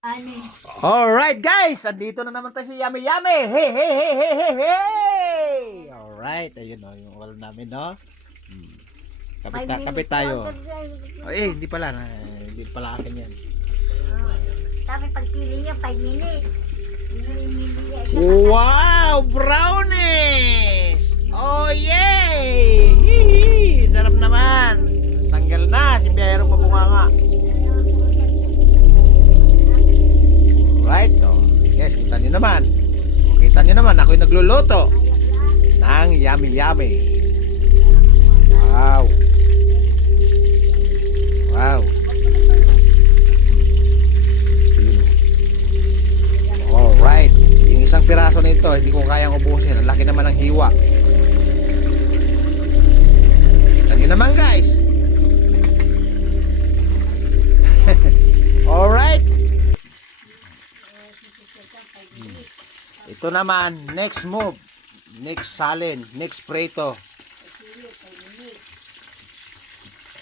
Ani. Alright guys, andito na naman tayo sa Yummy Yummy. Hey, hey, hey, hey, hey, hey. Alright, ayun o, yung ulam namin, no? Kapit tayo. Oh, hindi pala, hindi pala akin yan. Sabi pagpili niya, 5 minutes. Wow, brownies! Oh, yay! Hihi, sarap naman. Tanggal na, si Biyahero mabunganga. Right, oh. Yes, kita niyo naman. Kita niyo naman, ako'y nagluluto ng Yummy Yummy. Wow. Wow. Alright. Yung isang piraso nito, hindi ko kayang ubusin. Ang laki naman ng hiwa. Kita niyo naman, guys. Alright. Ito naman, next move. Next salin. Next preto.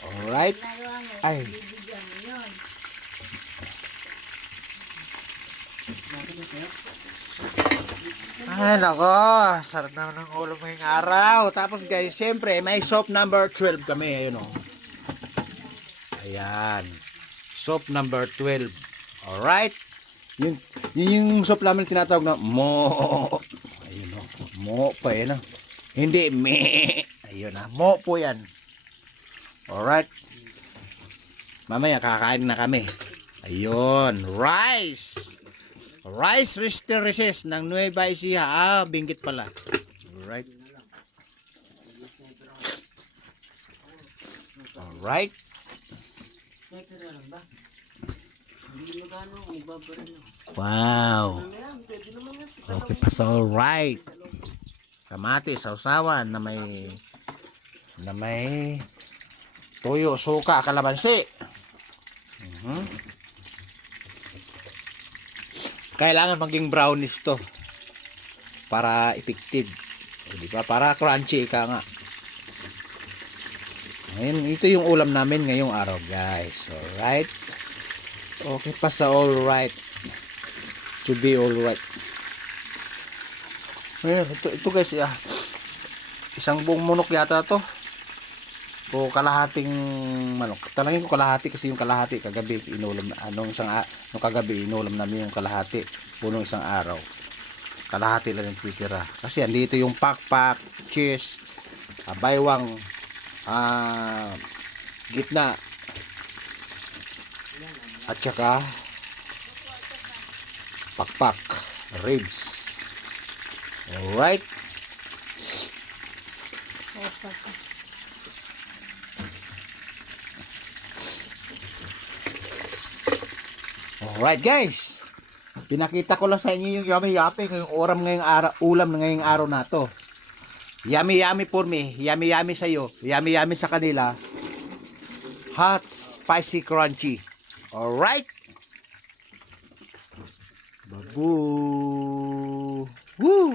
Alright. Ay. Ay, nako. Sarap naman ng ulo ngayong araw. Tapos guys, syempre, may soap number 12 kami. Ayun o. Ayan. Soap number 12. Alright. Yung soap namin tinatawag na mo. Ayun o. Mo pa yan o. Hindi me. Ayun na. Mo po yan. Alright. Mamaya kakain na kami. Ayun. Rice. Rice Restoraces ng Nueva Ecija. Ah, Benguet pala. Alright. Alright. Wow. Okay pa sa alright. Kamatis, sausawan na may toyo, suka, kalamansi. Kailangan maging brownies to para effective. Di ba? Para crunchy ka nga. Ngayon, ito yung ulam namin ngayong araw, guys. Alright. Okay pa sa alright. To be alright. Ngayon, ito guys, isang buong manok yata to. O kalahating manok. Talangin ko kalahati kasi yung kalahati kagabi inulam na nung kagabi inulam namin yung kalahati punong isang araw. Kalahati lang yung titira. Kasi andito yung pakpak, cheese, baywang, gitna at saka pakpak, ribs. Alright. Alright guys, pinakita ko lang sa inyo yung yummy yummy ngayong ulam na ngayong araw na to. Yummy yummy for me, yummy yummy sa iyo, yummy yummy sa kanila. Hot, spicy, crunchy. Alright. Babu. Woo!